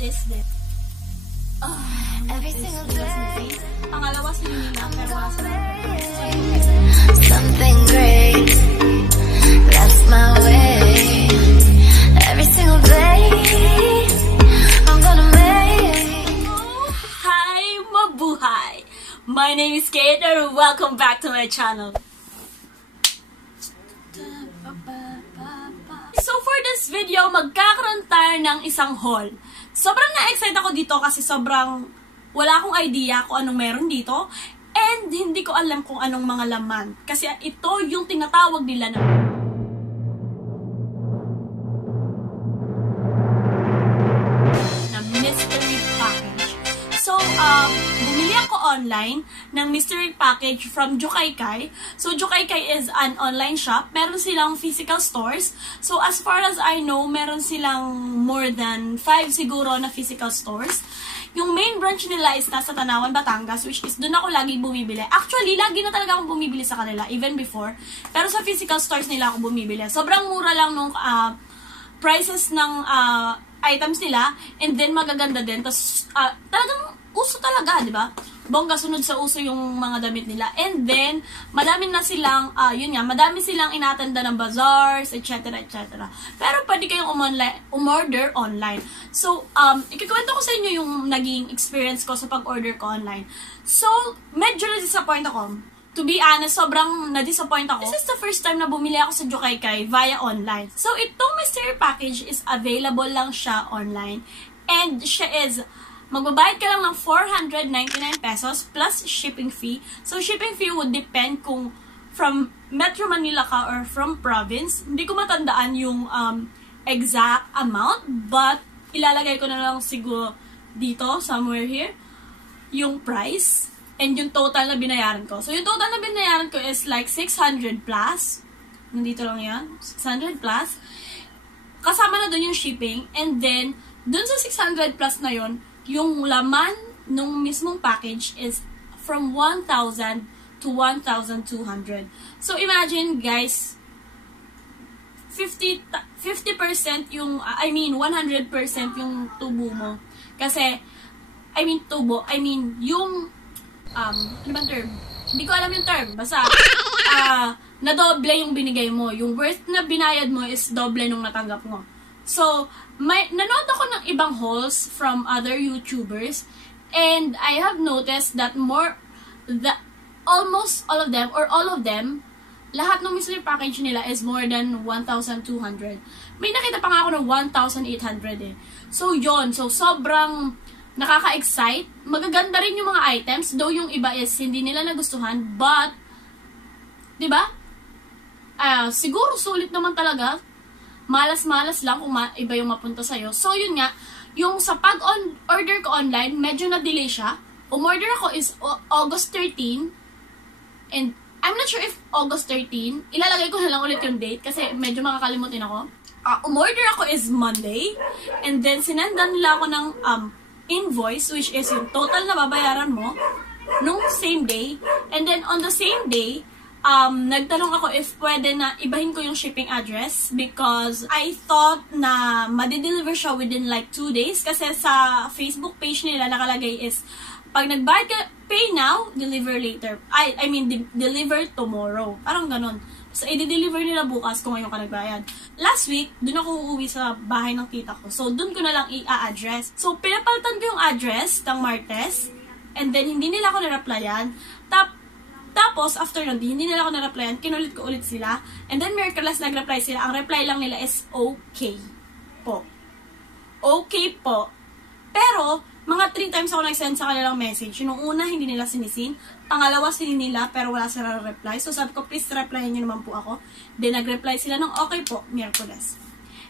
is this? Every single day. Pangalawa si Nina, pero wala sa Something great. That's my way. Every single day. I'm gonna make. Hi, mabuhay! My name is Kate and welcome back to my channel. So for this video, magkakaroon tayo ng isang haul. Sobrang na-excite ako dito kasi sobrang wala akong idea kung anong meron dito. And hindi ko alam kung anong mga laman. Kasi ito yung tinatawag nila na mystery package. So, bumili ako online ng mystery package from Jukaykay. So, Jukaykay is an online shop. Meron silang physical stores. So, as far as I know, meron silang more than 5 siguro na physical stores. Yung main branch nila is nasa Tanawan, Batangas, which is doon ako lagi bumibili. Actually, lagi na talaga akong bumibili sa kanila, even before. Pero sa physical stores nila ako bumibili. Sobrang mura lang nung prices ng items nila, and then magaganda din. Tapos, talagang uso talaga, di ba? Bongga, sunod sa uso yung mga damit nila. And then, madami na silang, madami silang inatanda ng bazaars, etc. etc. Pero pwede kayong umorder online. So, ikikwento ko sa inyo yung naging experience ko sa pag-order ko online. So, medyo na-disappoint ako. To be honest, sobrang na-disappoint ako. This is the first time na bumili ako sa Jukaykay via online. So, itong mystery package is available lang siya online. And siya is, magbabayad ka lang ng 499 pesos plus shipping fee. So, shipping fee would depend kung from Metro Manila ka or from province. Hindi ko matandaan yung exact amount, but ilalagay ko na lang siguro dito, somewhere here, yung price and yung total na binayaran ko. So, yung total na binayaran ko is like 600 plus. Nandito lang yan. 600 plus. Kasama na dun yung shipping. And then, dun sa 600 plus na yon, yung laman nung mismong package is from 1,000 to 1,200. So, imagine, guys, 50% yung, 100% yung tubo mo. Kasi, yung, ano bang term? Hindi ko alam yung term. Basta, na-doble yung binigay mo. Yung worth na binayad mo is doble nung natanggap mo. So, nanood ako ng ibang hauls from other YouTubers, and I have noticed that almost all of them, or all of them, lahat ng mystery package nila is more than 1,200. May nakita pa nga ako ng 1,800 eh. So, yon. So, sobrang nakaka-excite. Magaganda rin yung mga items, though yung iba is hindi nila nagustuhan, but, diba? Siguro sulit naman talaga. Malas-malas lang kung iba yung mapunta sa'yo. So, yun nga, yung sa pag-order ko online, medyo na-delay siya. Umorder ako is August 13, and I'm not sure if August 13, ilalagay ko na lang ulit yung date kasi medyo makakalimutin ako. Umorder ako is Monday, and then sinendan nila ako ng invoice, which is yung total na babayaran mo, nung same day. And then, on the same day, nagtanong ako if pwede na ibahin ko yung shipping address because I thought na madi-deliver siya within like 2 days kasi sa Facebook page nila nakalagay is pag nagbayad ka, pay now, deliver later. Deliver tomorrow. Parang ganun. So, i-deliver nila bukas kung ngayon ka nagbayad. Last week, dun ako uuwi sa bahay ng tita ko. So, dun ko na lang i-address. So, pinapalitan ko yung address ng Martes and then hindi nila ako na-replyan. Tapos, after nun, hindi nila ako na-replyan, kinulit ko ulit sila. And then, miraculous nag-reply sila. Ang reply lang nila is, okay po. Okay po. Pero, mga 3 times ako nag-send sa kanilang message. Yung una, hindi nila sinisin. Pangalawa, sinin nila, pero wala sila reply. So, sabi ko, please, replyan nyo naman po ako. Then, nag-reply sila ng, okay po, miraculous.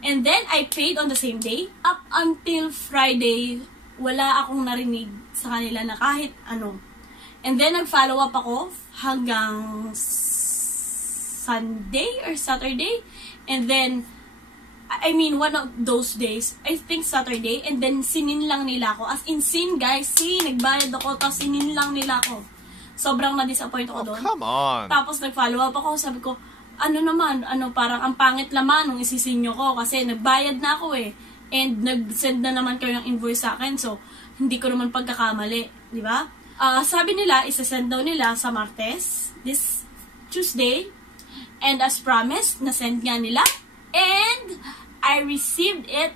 And then, I paid on the same day. Up until Friday, wala akong narinig sa kanila na kahit ano. And then, nag-follow up ako hanggang Sunday or Saturday. And then, one of those days, I think Saturday. And then, sinin lang nila ako. As in, guys. Nagbayad ako, tapos sinin lang nila ako. Sobrang na-disappoint ako doon. Come on! Tapos, nag-follow up ako. Sabi ko, parang ang pangit naman nung isisinyo ko. Kasi, nagbayad na ako eh. And nag-send na naman kayo ng invoice sa akin. So, hindi ko naman pagkakamali. Di ba? Sabi nila, isa-send daw nila sa Martes, this Tuesday. And as promised, na-send nga nila. And I received it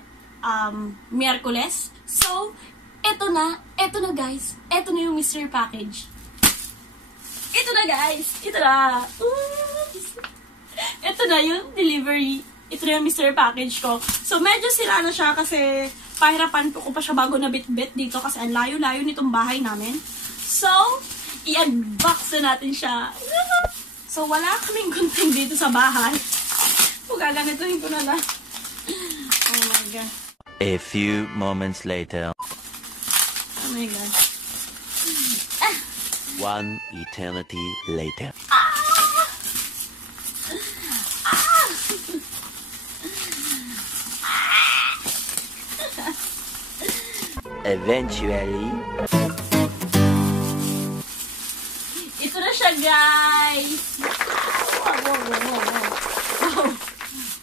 Miyerkules. So, eto na guys. Eto na yung mystery package. Ito na guys. Ito na. Ito na yung delivery. Ito na yung mystery package ko. So, medyo sira na siya kasi pahirapan ko pa siya bago na bit-bit dito kasi ang layo-layo nitong bahay namin. So, i-unbox na natin siya. So, wala kaming gunting dito sa bahay. Gaganituhin ko na lang. Oh my God. A few moments later. Oh my God. One eternity later. Eventually. Ito na siya, guys.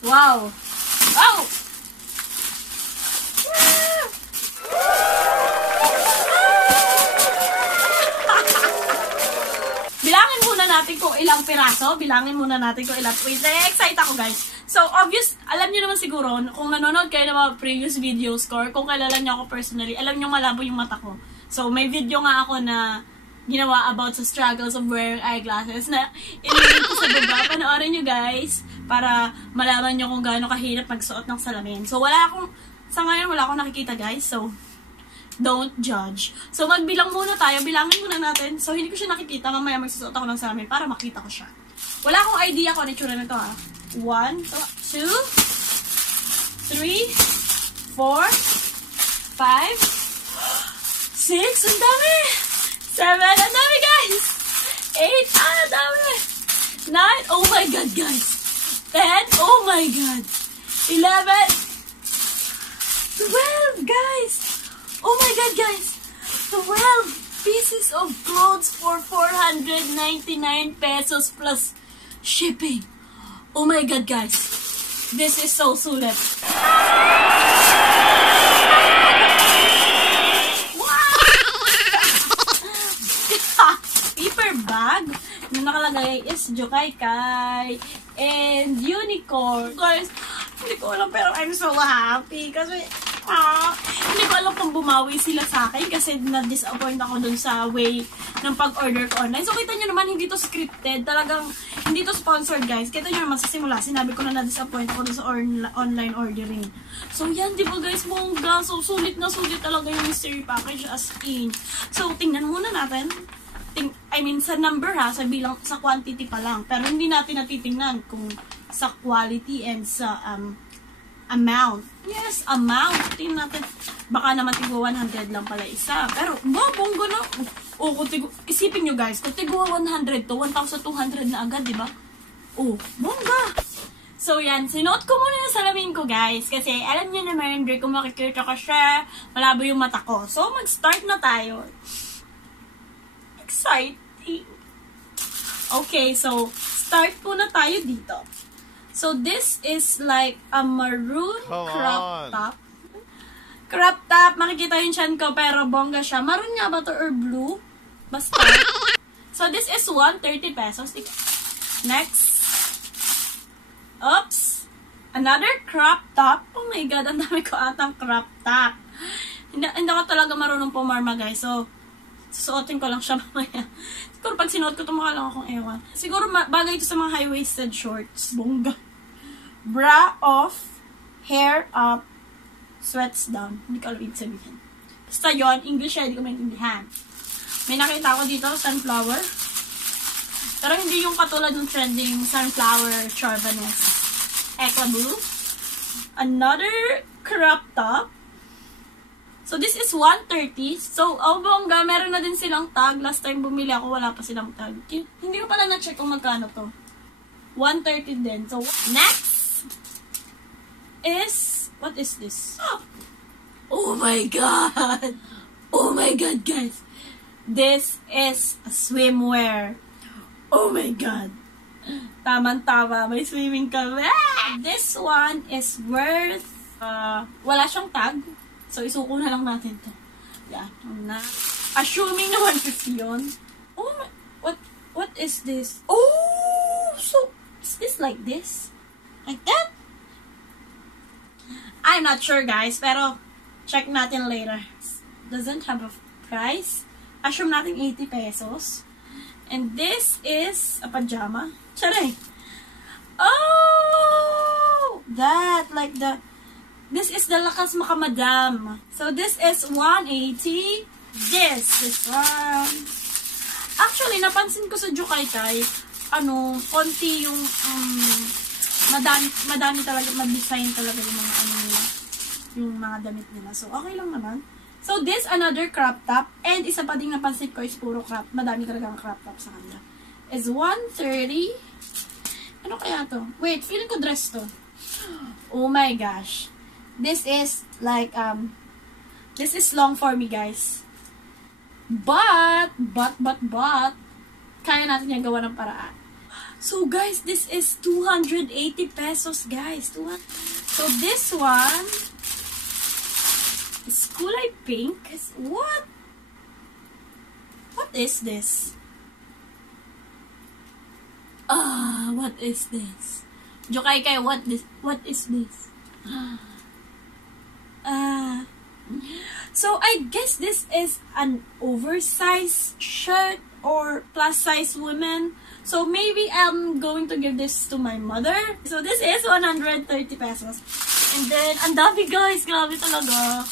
Wow. Wow. Bilangin muna natin kung ilang piraso. Bilangin muna natin kung ilang. Wait, na-excite ako, guys. So, obvious, alam niyo naman siguro, kung nanonood kayo ng mga previous videos ko, or kung kilala niyo ako personally, alam niyo malabo yung mata ko. So, may video nga ako na ginawa about sa struggles of wearing eyeglasses na ililink ko sa baba. Panoorin nyo guys para malaman nyo kung gaano kahirap magsuot ng salamin. So, sa ngayon wala akong nakikita guys. So, don't judge. So, magbilang muna tayo. Bilangin muna natin. So, hindi ko siya nakikita. Mamaya magsusuot ako ng salamin para makita ko siya. Wala akong idea kung ano itsura nito ha. 1, 2, 3, 4, 5, 6. Ang dami! 7, ang dami guys! 8, ang dami! 9, oh my God guys! 10, oh my God! 11, 12 guys! Oh my God guys! 12 pieces of clothes for 499 pesos plus shipping. Oh my God guys! This is so sulit. Bag na nakalagay is Jokai-Kai and Unicorn. Of course, hindi ko alam pero I'm so happy kasi hindi ko alam kung bumawi sila sa akin kasi na-disappoint ako dun sa way ng pag-order ko online. So, kita nyo naman, hindi to scripted. Talagang, hindi to sponsored, guys. Kita nyo naman sa simula, sinabi ko na na-disappoint ako dun sa online ordering. So, yan, di ba guys, bongga. So, sulit na sulit talaga yung mystery package as in. So, tingnan muna natin. Sa number ha, sa quantity pa lang. Pero hindi natin natitingnan kung sa quality and sa amount. Yes, amount. Tingnan natin. Baka naman tigwa 100 lang pala isa. Pero, bonggo na. Isipin nyo guys, kung tigwa 100 to, 1,200 na agad, di ba? Bongga. So, yan. Sinuot ko muna yung salamin ko, guys. Kasi, alam nyo naman, hindi ko makikita ko siya. Malabo yung mata ko. So, mag-start na tayo. Exciting. Okay, so start po na tayo dito. So this is like a maroon crop top. Crop top, makikita yung chan ko pero bongga siya. Maroon nga ba to or blue? Basta. So this is 130 pesos. Next. Oops. Another crop top. Oh my God, ang dami ko atang crop top. Hindi ko talaga marunong pumarma guys. So, susuotin ko lang siya mamaya. Siguro pag sinuot ko ito, mukha lang akong ewan. Siguro bagay ito sa mga high-waisted shorts. Bongga. Bra off, hair up, sweats down. Hindi ko alam ibig sabihin. Basta yun, English siya, hindi ko maintindihan. May nakita ko dito, sunflower. Pero hindi yung katulad ng trending sunflower chauvinist. Eclaboo. Another crop top. So, this is 130. So, bongga, meron na din silang tag. Last time bumili ako, wala pa silang tag. Hindi ko pala na-check kung magkano to. 130 din. So, next is, what is this? Oh my God! Oh my God, guys! This is a swimwear. Oh my God! Tamang-tama, may swimming kami. This one is worth Wala siyang tag. So, isuko na lang natin to. Yan. Assuming na 150 yun. Oh my, what is this? Oh! So, is this like this? Like that? I'm not sure, guys. Pero, check natin later. Doesn't have a price. Assume natin 80 pesos. And this is a pajama. Charay! Oh! That, like the... This is the Lakas Makamadam. So, this is 180. This is actually, napansin ko sa Jukaykay, konti yung, madami talaga, mag-design talaga yung mga nila, yung mga damit nila. So, okay lang naman. So, this, another crop top. And isa pa ding napansin ko is puro crop. Madami talaga ang crop top sa kanila. Is 130. Ano kaya to? Wait, feeling ko dress to. Oh my gosh. This is like, this is long for me, guys. But, kaya natin yung gawa ng paraan. So, guys, this is 280 pesos, guys. So, this one is kulay pink. What? What is this? What is this? Jukaykay, what is this? So, I guess this is an oversized shirt or plus-size women. So, maybe I'm going to give this to my mother. So, this is 130 pesos. And then, ang dami, guys. Grabe talaga.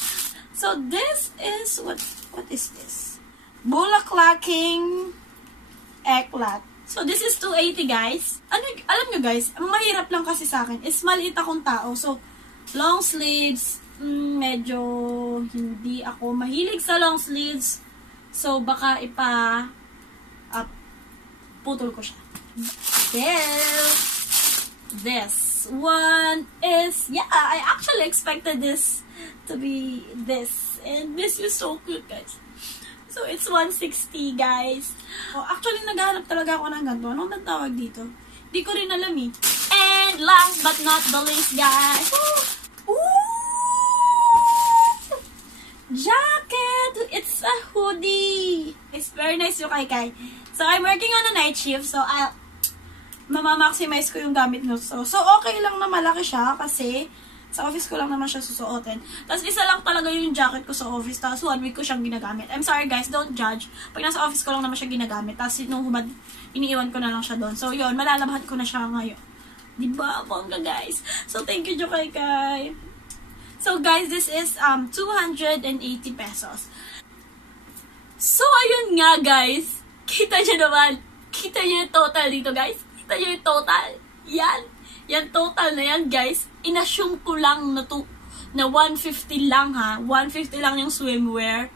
So, this is, what is this? Bulaklaking eklat. So, this is 280, guys. Alam nyo, guys, ang mahirap lang kasi sa akin is maliit akong tao. So, long sleeves, medyo hindi ako mahilig sa long sleeves. So, baka putol ko siya. Then, this one is, yeah, I actually expected this to be this. And this is so cute, guys. So, it's 160, guys. Oh, actually, naghahanap talaga ako ng ganito. Anong tawag dito? Di ko rin alam eh. And last but not the least, guys. Ooh! Jacket! It's a hoodie! It's very nice yung Jukaykay. So, I'm working on a night shift. So, I'll mamamaximize ko yung gamit nyo. So, okay lang na malaki siya kasi sa office ko lang naman siya susuotin. Tapos, isa lang talaga yung jacket ko sa office. Tapos, 1 week ko siyang ginagamit. I'm sorry guys, don't judge. Pag nasa office ko lang naman siya ginagamit. Tapos, nung hubad, iniiwan ko na lang siya doon. So, yun, malalabahan ko na siya ngayon. Diba? Bongga guys. So, thank you Jukaykay. So, guys, this is 280 pesos. So, ayun nga, guys. Kita nyo naman. Kita nyo yung total dito, guys. Kita nyo yung total. Yan. Yan total na yan, guys. Inassume ko lang na 150 lang, ha. 150 lang yung swimwear.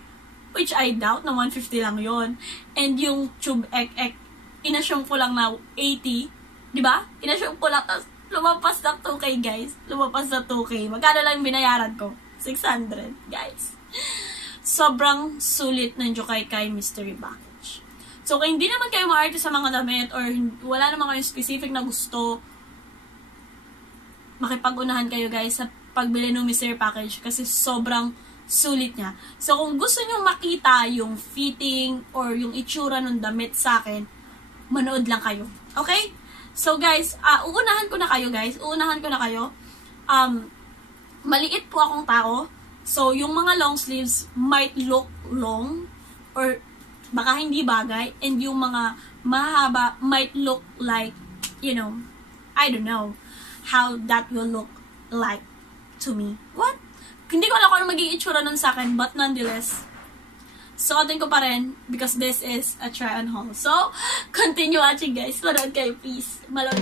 Which I doubt na 150 lang yon. And yung tube ek, inassume ko lang na 80. Diba? Inassume ko lang. Tapos, lumampas na 2K, guys. Lumampas na 2K. Magkano lang binayaran ko? 600, guys. Sobrang sulit ng Jukaykay mystery package. So, kung hindi naman kayo ma-arte sa mga damit or wala naman kayo specific na gusto, makipag-unahan kayo, guys, sa pagbili ng mystery package kasi sobrang sulit niya. So, kung gusto nyo makita yung fitting or yung itsura ng damit sa akin, manood lang kayo. Okay? So, guys, uunahan ko na kayo, guys. Uunahan ko na kayo. Maliit po akong tao. So, yung mga long sleeves might look long or baka hindi bagay. And yung mga mahaba might look like, you know, I don't know how that will look like to me. What? Hindi ko alam kung ano magiging itsura nun sa akin, but nonetheless, suotin ko pa rin because this is a try on haul. So, continue watching, guys. Manood kayo, please. Malood.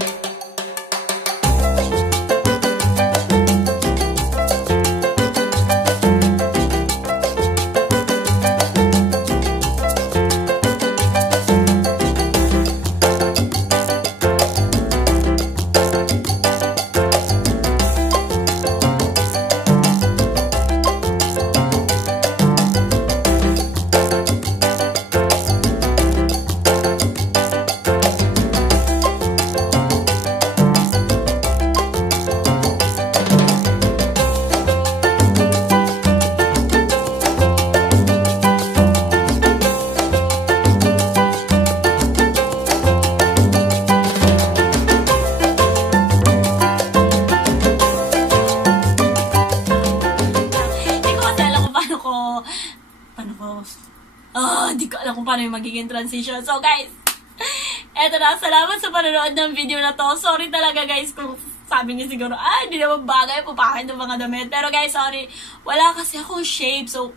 Di ko alam kung paano yung magiging transition. So guys, eto na. Salamat sa panonood ng video na to. Sorry talaga guys kung sabi niyo siguro, hindi naman bagay pupakin ng mga damit. Pero guys, sorry. Wala kasi akong shape. So,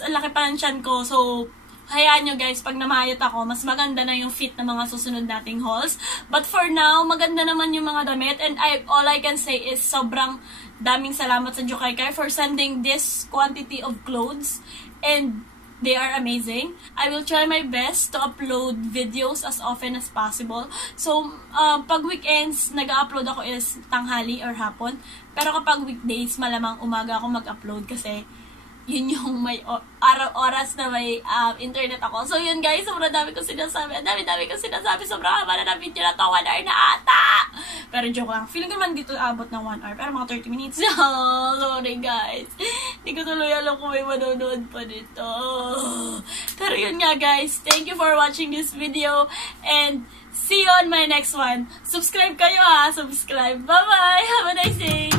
ang laki pa ng tiyan ko. So, hayaan nyo guys, pag namayat ako, mas maganda na yung fit ng mga susunod nating hauls. But for now, maganda naman yung mga damit. And all I can say is sobrang daming salamat sa Jukaykay for sending this quantity of clothes. And they are amazing. I will try my best to upload videos as often as possible. So, pag weekends, nag-upload ako is tanghali or hapon. Pero kapag weekdays, malamang umaga ako mag-upload kasi yun yung may araw-oras na may internet ako. So yun guys, sobrang dami kong sinasabi. Ang dami-dami kong sinasabi. Sobrang haba na video na to. 1 hour na ata. Pero joke lang. Feeling ko naman dito abot ng 1 hour. Pero mga 30 minutes. Sorry guys. Hindi ko tuloy alam kung may manonood pa dito. Pero yun nga guys. Thank you for watching this video. And see you on my next one. Subscribe kayo ha. Subscribe. Bye-bye. Have a nice day.